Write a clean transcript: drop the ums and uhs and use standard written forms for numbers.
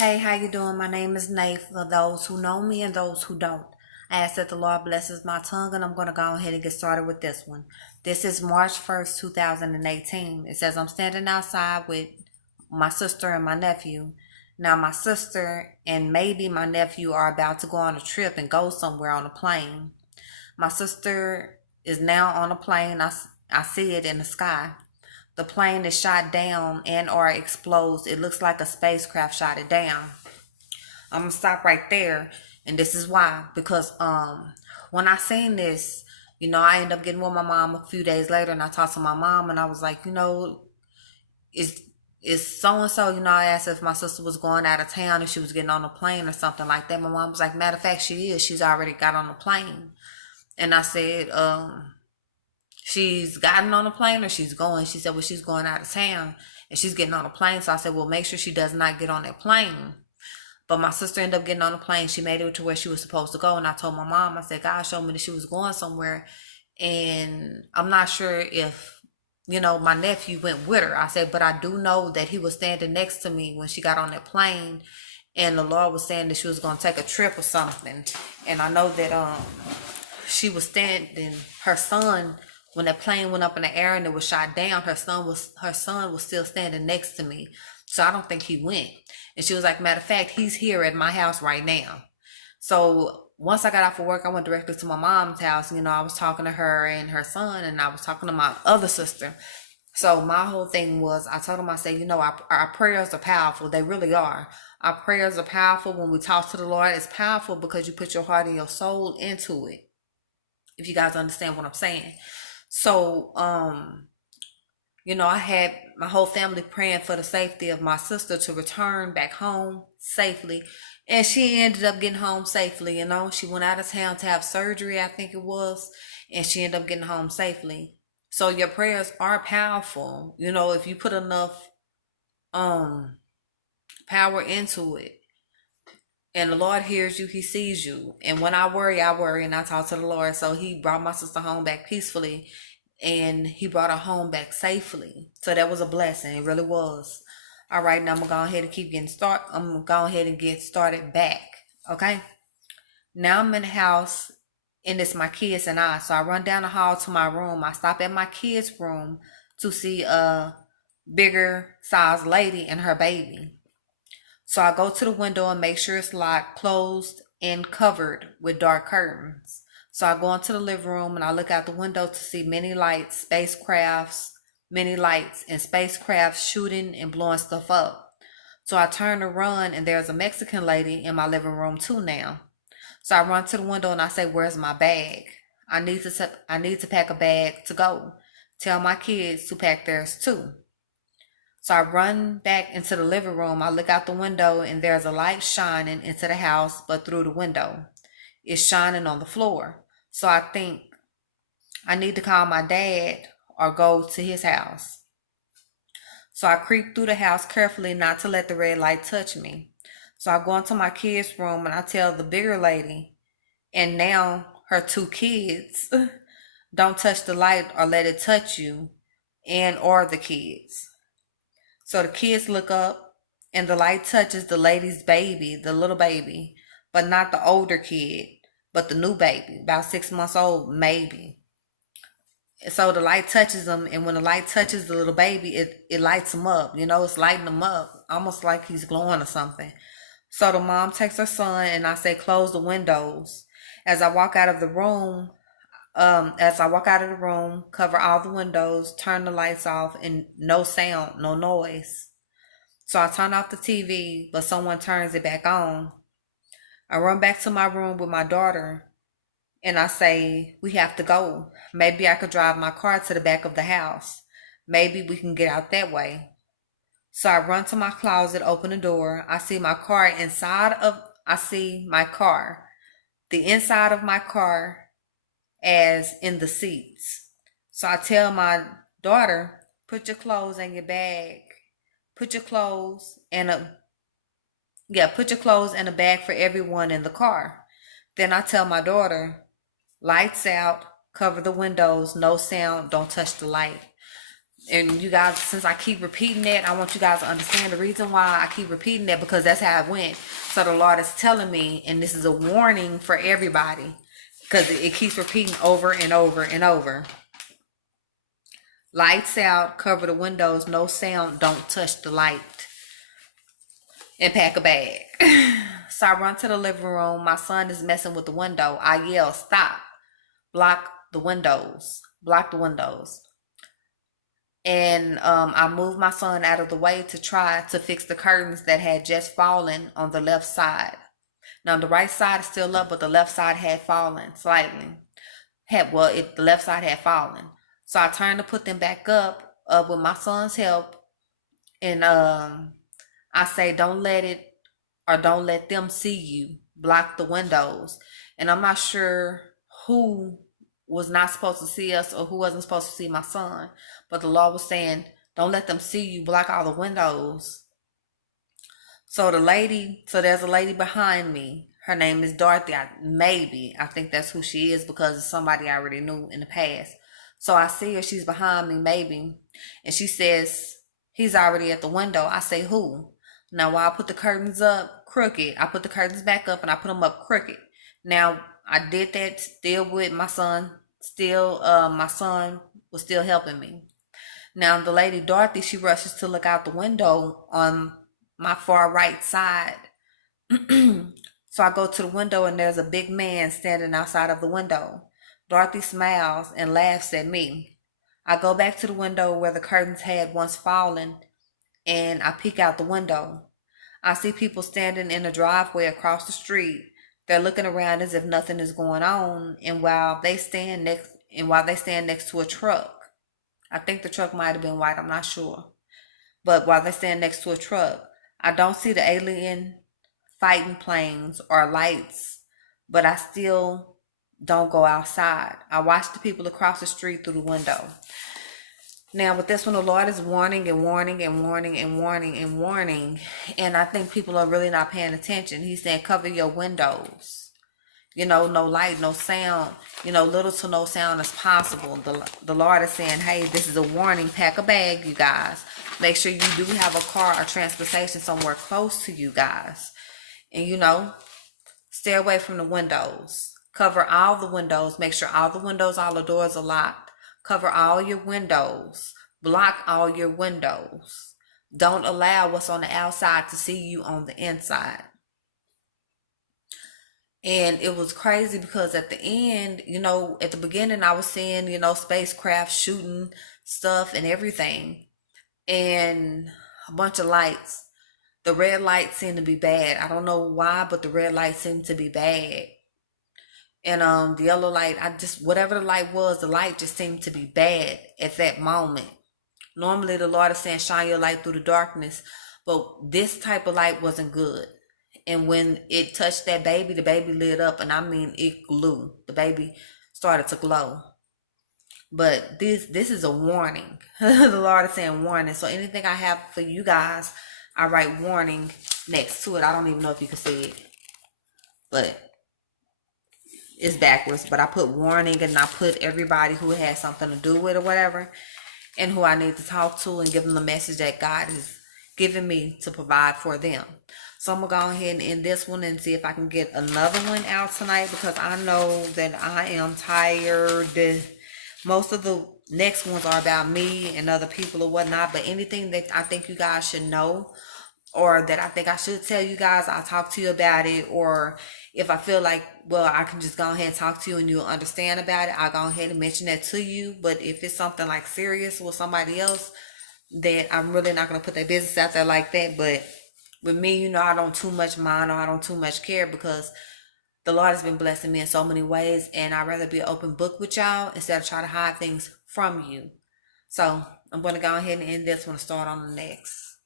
Hey, how you doing? My name is Nate. For those who know me and those who don't, I ask that the Lord blesses my tongue, and I'm going to go ahead and get started with this one. This is March 1st, 2018. It says I'm standing outside with my sister and my nephew. Now, my sister and maybe my nephew are about to go on a trip and go somewhere on a plane. My sister is now on a plane. I see it in the sky. The plane is shot down and or explodes. It looks like a spacecraft shot it down. I'm gonna stop right there, and this is why. Because when I seen this, I ended up getting with my mom a few days later, and I talked to my mom, and I was like, is so and so. I asked if my sister was going out of town and she was getting on a plane or something like that. My mom was like, matter of fact, she is. She's already got on the plane, and I said, she's gotten on a plane or she's going. She said, well, she's going out of town and she's getting on a plane. So I said, well, make sure she does not get on that plane. But my sister ended up getting on a plane. She made it to where she was supposed to go. And I told my mom, I said, God showed me that she was going somewhere. And I'm not sure if, my nephew went with her. I said, but I do know that he was standing next to me when she got on that plane. And the Lord was saying that she was going to take a trip or something. And I know that she was standing, her son, when that plane went up in the air and it was shot down, her son was still standing next to me. So I don't think he went. And she was like, matter of fact, he's here at my house right now. So once I got off of work, I went directly to my mom's house. I was talking to her and her son, and I was talking to my other sister. So my whole thing was, I told them, I said, our prayers are powerful. They really are. Our prayers are powerful. When we talk to the Lord, it's powerful because you put your heart and your soul into it. If you guys understand what I'm saying. So, I had my whole family praying for the safety of my sister to return back home safely. And she ended up getting home safely. She went out of town to have surgery, I think it was, and she ended up getting home safely. So your prayers are powerful. If you put enough um power into it. And the Lord hears you, He sees you. And when I worry, and I talk to the Lord. So He brought my sister home back peacefully, and He brought her home back safely. So that was a blessing. It really was. All right, now I'm gonna go ahead and keep getting started. I'm gonna go ahead and get started back. Okay. Now I'm in the house, and it's my kids and I. So I run down the hall to my room. I stop at my kids' room to see a bigger size lady and her baby. So I go to the window and make sure it's locked, closed, and covered with dark curtains. So I go into the living room and I look out the window to see many lights, and spacecrafts shooting and blowing stuff up. So I turn to run, and there's a Mexican lady in my living room too now. So I run to the window and I say, "Where's my bag? I need to pack a bag to go. Tell my kids to pack theirs too." So I run back into the living room. I look out the window and there's a light shining into the house, but through the window. It's shining on the floor. So I think I need to call my dad or go to his house. So I creep through the house carefully not to let the red light touch me. So I go into my kids' room and I tell the bigger lady and now her two kids, don't touch the light or let it touch you and or the kids. So the kids look up and the light touches the lady's baby, the little baby, but not the older kid, but the new baby, about 6 months old, maybe. So the light touches them, and when the light touches the little baby, it lights him up. It's lighting him up, almost like he's glowing or something. So the mom takes her son, and I say, close the windows. As I walk out of the room, cover all the windows, turn the lights off, and no sound, no noise. So I turn off the TV, but someone turns it back on. I run back to my room with my daughter and I say, we have to go. Maybe I could drive my car to the back of the house. Maybe we can get out that way. So I run to my closet, open the door. I see my car, the inside of my car as in the seats. So I tell my daughter, put your clothes in your bag. Put your clothes and a put your clothes and a bag for everyone in the car. Then I tell my daughter, lights out, cover the windows, no sound, don't touch the light. And you guys, since I keep repeating that, I want you guys to understand the reason why I keep repeating that, because that's how it went. So the Lord is telling me, and this is a warning for everybody, because it keeps repeating over and over and over. Lights out, cover the windows, no sound, don't touch the light, and pack a bag. So I run to the living room. My son is messing with the window. I yell, stop, block the windows, block the windows. And I moved my son out of the way to try to fix the curtains that had just fallen on the left side. Now the right side is still up, but the left side had fallen slightly. The left side had fallen. So I turned to put them back up with my son's help, and I say, don't let them see you. Block the windows. And I'm not sure who was not supposed to see us or who wasn't supposed to see my son, but the Lord was saying, don't let them see you. Block all the windows. So there's a lady behind me. Her name is Dorothy. I think that's who she is, because it's somebody I already knew in the past. So I see her, she's behind me maybe, and she says, he's already at the window. I say, who? Now while I put the curtains up crooked, I put the curtains back up and I put them up crooked. Now I did that still with my son. My son was still helping me. Now the lady Dorothy, she rushes to look out the window on my far right side. So I go to the window and there's a big man standing outside of the window. Dorothy smiles and laughs at me. I go back to the window where the curtains had once fallen, and I peek out the window. I see people standing in the driveway across the street. They're looking around as if nothing is going on, and while they stand next to a truck. I think the truck might have been white, I'm not sure. But while they stand next to a truck, I don't see the alien fighting planes or lights, but I still don't go outside. I watch the people across the street through the window. Now with this one, the Lord is warning and warning and warning and warning and warning. And I think people are really not paying attention. He's saying, cover your windows. No light, no sound, little to no sound as possible. The Lord is saying, hey, this is a warning. Pack a bag, you guys. Make sure you do have a car or transportation somewhere close to you guys. And, stay away from the windows. Cover all the windows. Make sure all the doors are locked. Cover all your windows. Block all your windows. Don't allow what's on the outside to see you on the inside. And it was crazy because at the end, at the beginning I was seeing, spacecraft shooting stuff and everything. And a bunch of lights. The red lights seem to be bad. I don't know why, but the red lights seem to be bad. And the yellow light, whatever the light was, the light just seemed to be bad at that moment. Normally the Lord is saying, shine your light through the darkness, but this type of light wasn't good. And when it touched that baby, the baby lit up, and I mean it glowed. The baby started to glow. But this is a warning. The Lord is saying warning. So anything I have for you guys, I write warning next to it. I don't even know if you can see it, but it's backwards. But I put warning, and I put everybody who has something to do with or whatever, and who I need to talk to and give them the message that God has given me to provide for them. So I'm going to go ahead and end this one and see if I can get another one out tonight, because I know that I am tired. Most of the next ones are about me and other people or whatnot, but anything that I think you guys should know, or that I think I should tell you guys, I'll talk to you about it. Or if I feel like, well, I can just go ahead and talk to you and you'll understand about it, I'll go ahead and mention that to you. But if it's something like serious with somebody else, then I'm really not going to put their business out there like that. But with me, I don't too much mind, or I don't too much care, because the Lord has been blessing me in so many ways, and I'd rather be an open book with y'all instead of try to hide things from you. So I'm going to go ahead and end this one and start on the next.